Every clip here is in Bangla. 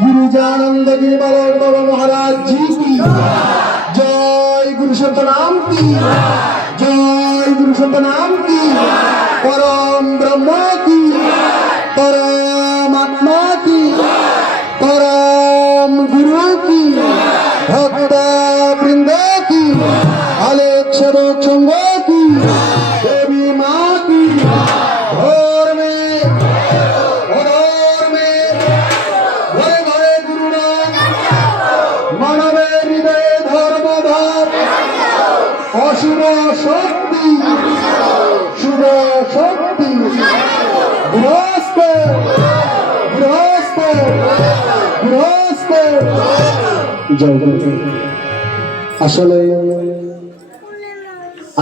गिरिजानंद गिरिबालक बाबा महाराज जी की जय। गुरु संत नाम की जय। गुरु संत नाम की परम ब्रह्म की परम आत्मा की परम गुरु की भक्त वृंद की अलेख सेवक संघ की देवी माँ की घर में घरों में घरे घरे गुरु नाम मानवे हृदय धर्म भाव अशुभ शक्ति शुभ शक्ति गृहस्थ गृहस्थ गृहस्थ जय। আসলে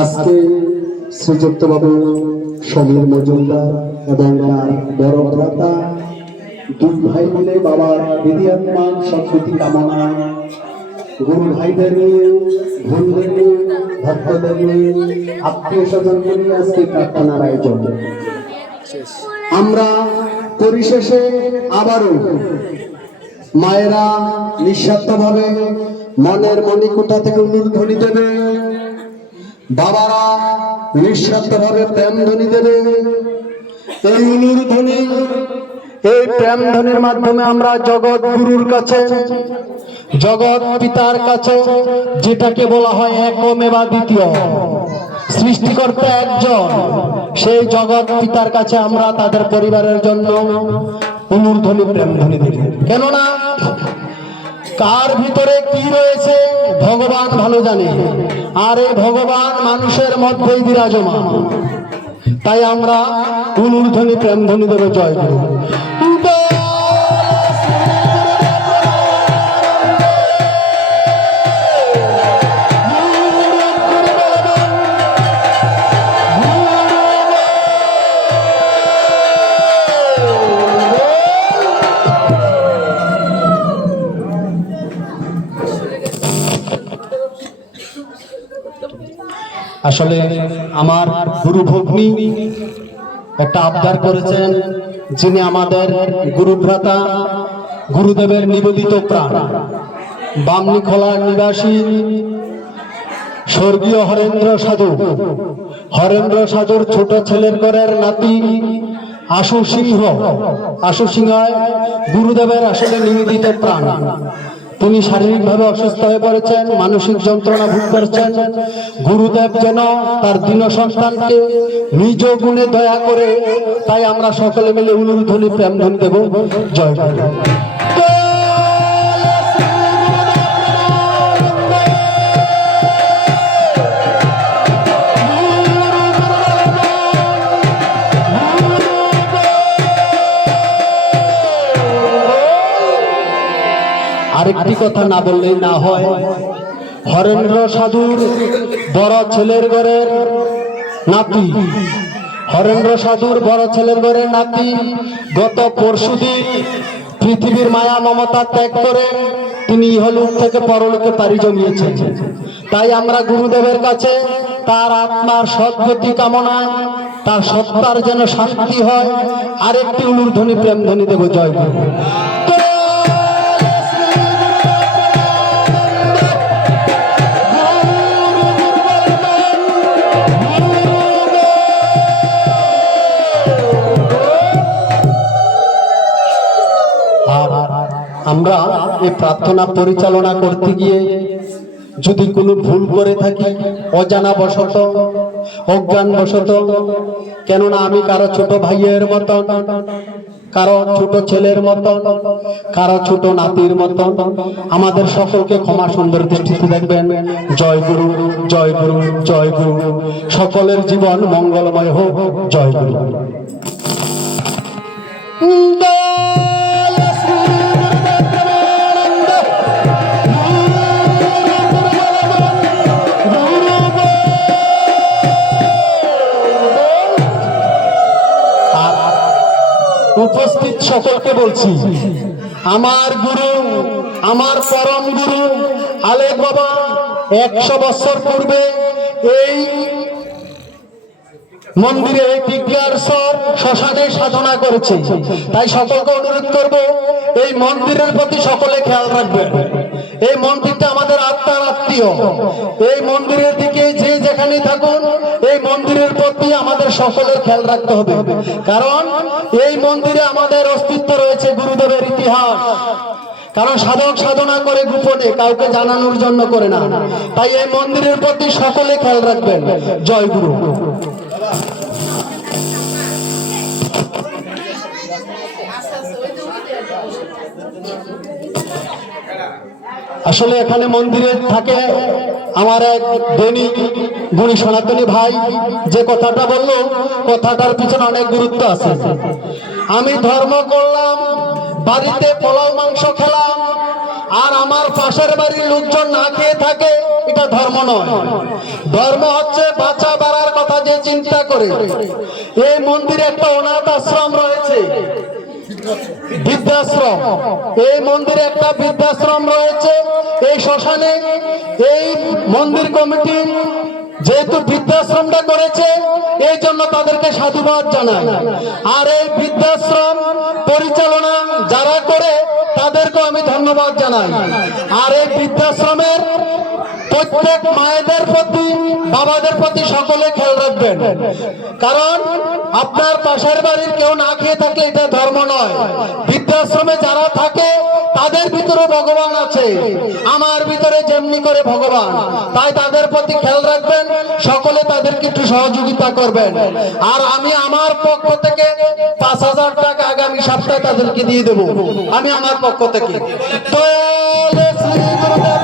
আজকে শ্রীযুক্ত বাবু সমীর মজুমদার এবং তার বড় ভ্রাতা দুই ভাই মিলে বাবার বিধিয়াত্মান সদ্গতি কামনায় গুরু ভাইদের নিয়ে ভুলদের নিয়ে ভক্তদের নিয়ে আত্মীয় স্বজনকে নিয়ে আজকে প্রার্থনার আয়োজন। আমরা পরিশেষে আবারও মায়েরা নিঃস্বার্থভাবে মনের মণিকোঠা থেকে অনুধ্বনি দেবে, বাবারা নিঃস্বার্থভাবে প্রেম ধ্বনি দেবে। এই অনুধ্বনি এই প্রেম ধ্বনির মাধ্যমে আমরা জগৎ গুরুর কাছে জগৎ পিতার কাছে যেটাকে বলা হয় একমেবা দ্বিতীয় সৃষ্টিকর্তা একজন, সেই জগৎ পিতার কাছে আমরা তাদের পরিবারের জন্য অনুধ্বনি প্রেম ধ্বনি দেব। কেননা কার ভিতরে কি রয়েছে ভগবান ভালো জানে, আর এই ভগবান মানুষের মধ্যেই বিরাজমান। তাই আমরা অনুধ্বনি প্রেম ধ্বনি দেব। জয় গুরু। আসলে আমার গুরু ভগ্নী একটা আবদার করেছেন, যিনি আমাদের গুরু ভ্রাতা গুরুদেবের নিবেদিত প্রাণ বামনিখোলার নিবাসী স্বর্গীয় হরেন্দ্র সাধু। হরেন্দ্র সাধুর ছোট ছেলের ঘরের নাতি আশু সিংহ। আশু সিংহ গুরুদেবের আসলে নিবেদিত প্রাণ। তিনি শারীরিকভাবে অসুস্থ হয়ে পড়েছেন, মানসিক যন্ত্রণা ভোগ করছেন। গুরুদেব যেন তার দীন সন্তানকে নিজ গুণে দয়া করে, তাই আমরা সকলে মিলে উলুধ্বনি প্রেম ধ্বনি দেব। জয় গুরু। আরেকটি কথা না বললেই না হয়, হরেন্দ্র সাধুর বড় ছেলের ঘরের নাতি, হরেন্দ্র সাধুর বড় ছেলের ঘরের নাতি গত পরশুদিন পৃথিবীর মায়া মমতা ত্যাগ করে তিনি ইহলোক থেকে পরলোকে পাড়ি জমিয়েছেন। তাই আমরা গুরুদেবের কাছে তার আত্মার সদ্গতি কামনা, তার সত্তার যেন শান্তি হয়, আরেকটি উলুধ্বনি প্রেম ধ্বনি দেব। জয় গুরু। আমরা এই প্রার্থনা পরিচালনা করতে গিয়ে যদি কোনো ভুল করে থাকি, অজানা বশত, অজ্ঞান বশত, কেননা আমি কারো ছোট ভাইয়ের মতন, কারো ছোট ছেলের মতন, কারো ছোট নাতির মতন, আমাদের সকলকে ক্ষমা সুন্দর দৃষ্টিতে দেখবেন। জয় গুরু, জয় গুরু, জয় গুরু। সকলের জীবন মঙ্গলময় হোক। জয় গুরু। উপস্থিত সকলকে বলছি, আমার গুরু, আমার পরম গুরু আলেখ বাবা 100 বছর পূর্বে এই মন্দিরে বিজ্ঞারসর শ্মশানে সাধনা করেছে। তাই সকলকে অনুরোধ করব, এই মন্দিরের প্রতি সকলে খেয়াল রাখবেন। এই মন্দিরটা আমাদের আত্মার আত্মীয়। এই মন্দিরের দিকে যে যেখানে থাকুন, এই মন্দিরের প্রতি আমাদের সকলের খেয়াল রাখতে হবে, কারণ এই মন্দিরে আমাদের অস্তিত্ব রয়েছে, গুরুদেবের ইতিহাস। কারণ সাধক সাধনা করে গোপনে, কাউকে জানানোর জন্য করে না। তাই এই মন্দিরের প্রতি সকলে খেয়াল রাখবেন। জয় গুরু। আসলে এখানে মন্দিরে থাকে আমার এক ধনী গুণী সনাতনী ভাই, যে কথাটা বললো, কথাটার পিছনে অনেক গুরুত্ব আছে। আমি ধর্ম করলাম, বাড়িতে পোলাও মাংস খেলাম, আর আমার পাশের বাড়ির লোকজন না খেয়ে থাকে, এটা ধর্ম নয়। ধর্ম হচ্ছে বাঁচা বাড়ার কথা যে চিন্তা করে। এই মন্দিরে একটা অনাথ আশ্রম রয়েছে, বৃদ্ধাশ্রম। এই মন্দিরে একটা বৃদ্ধাশ্রম রয়েছে। এই শ্মশানে এই মন্দির কমিটি যেহেতু বৃদ্ধাশ্রমটা করেছে, এই জন্য তাদেরকে সাধুবাদ জানাই। আর এই বৃদ্ধাশ্রম পরিচালনা যারা করে তাদেরকে আমি ধন্যবাদ জানাই। আর এই বৃদ্ধাশ্রমের প্রত্যেক মায়েদের প্রতি, বাবাদের প্রতি সকলে খেয়াল রাখবেন, কারণ আপনার পাশের বাড়ির কেউ না খেয়ে থাকলে এটা ধর্ম নয়। বৃদ্ধাশ্রমে যারা থাকে তাদের ভিতরে ভগবান আছে, আমার ভিতরে যেমনি করে ভগবান। তাই তাদের প্রতি খেয়াল রাখবেন, সকলে তাদেরকে একটু সহযোগিতা করবেন। আর আমি আমার পক্ষ থেকে 5000 টাকা আগামী সপ্তাহে তাদেরকে দিয়ে দেব, আমি আমার পক্ষ থেকে। তো শ্রী গুরুদেব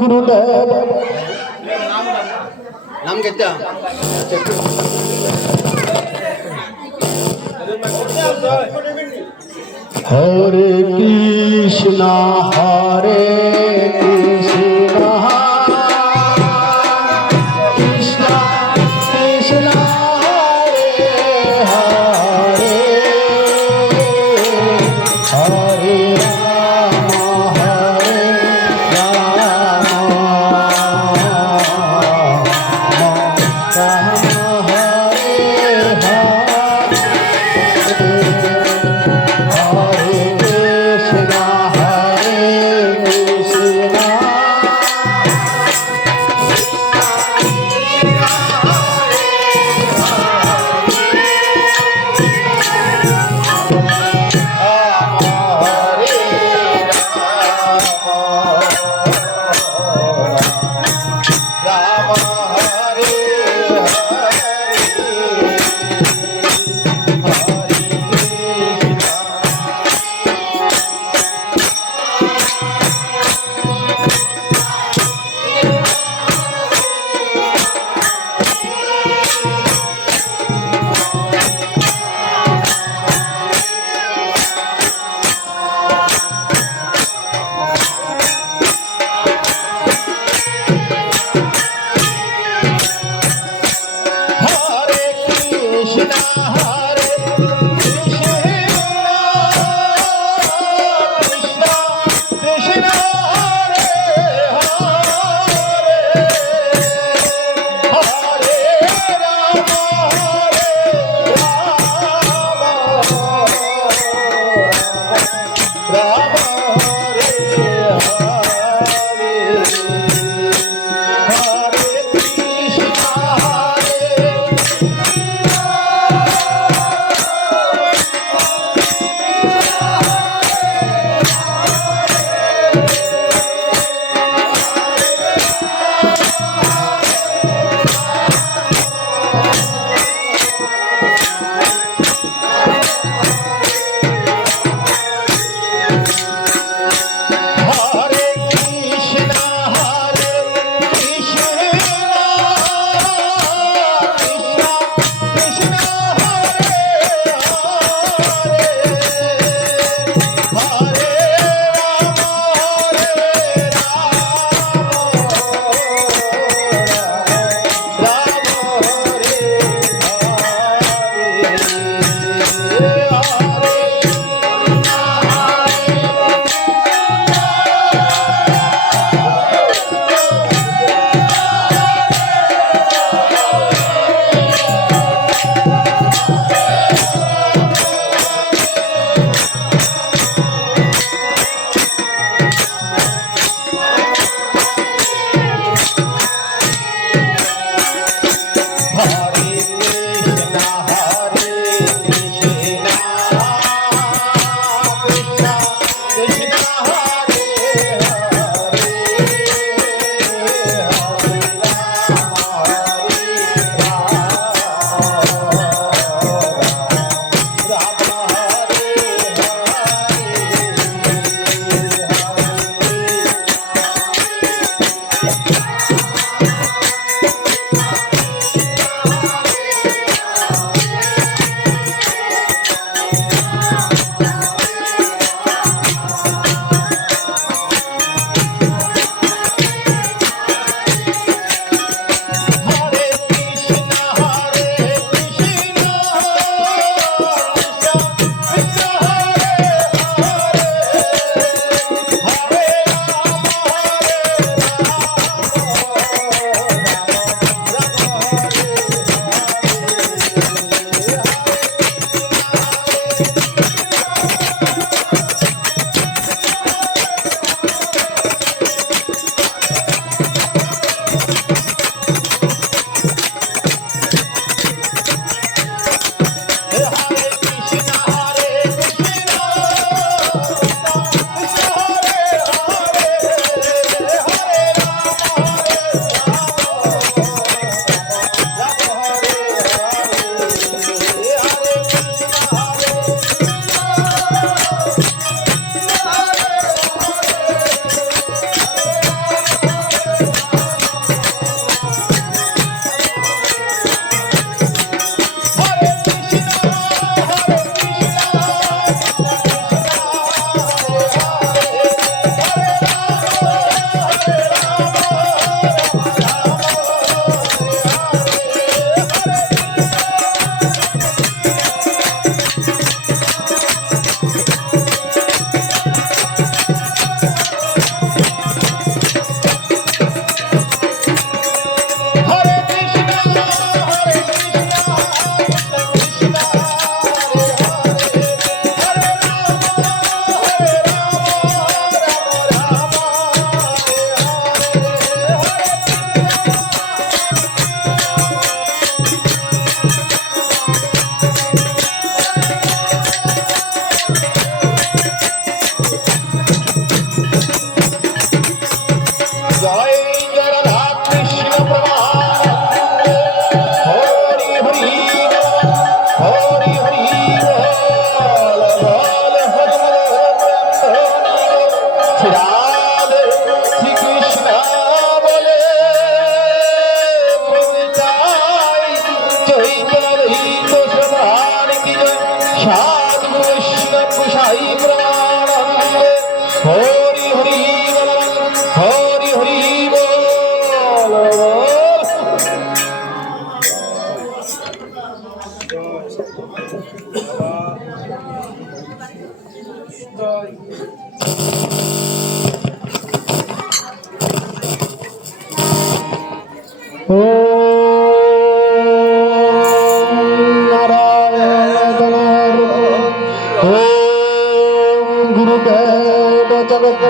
গুরুদেব নাম কেতা হরে কৃষ্ণ হরে কৃষ্ণ কৃষ্ণ কৃষ্ণ হরে হরে হরে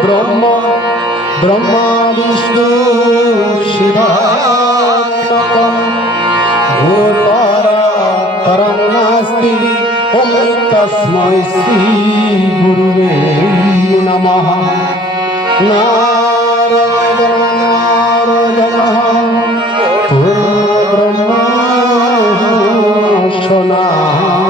ब्रह्मा ब्रह्मा विष्णु शिवात्मकं परं नास्ति ॐ तस्मै श्री गुरुवे नमः। नारायण नारायण ब्रह्मा सनातन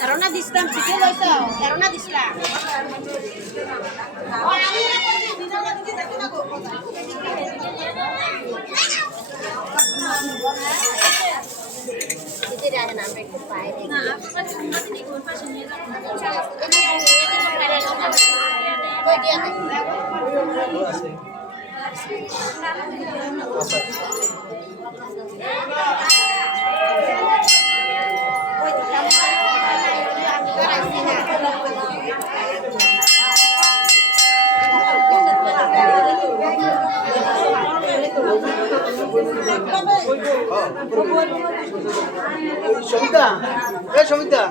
Erona dislam sikit loh, Erona dislam. Itu dah ada nama itu file. Nah, apa sih ini gue fashionnya? Sabita এ সবিতা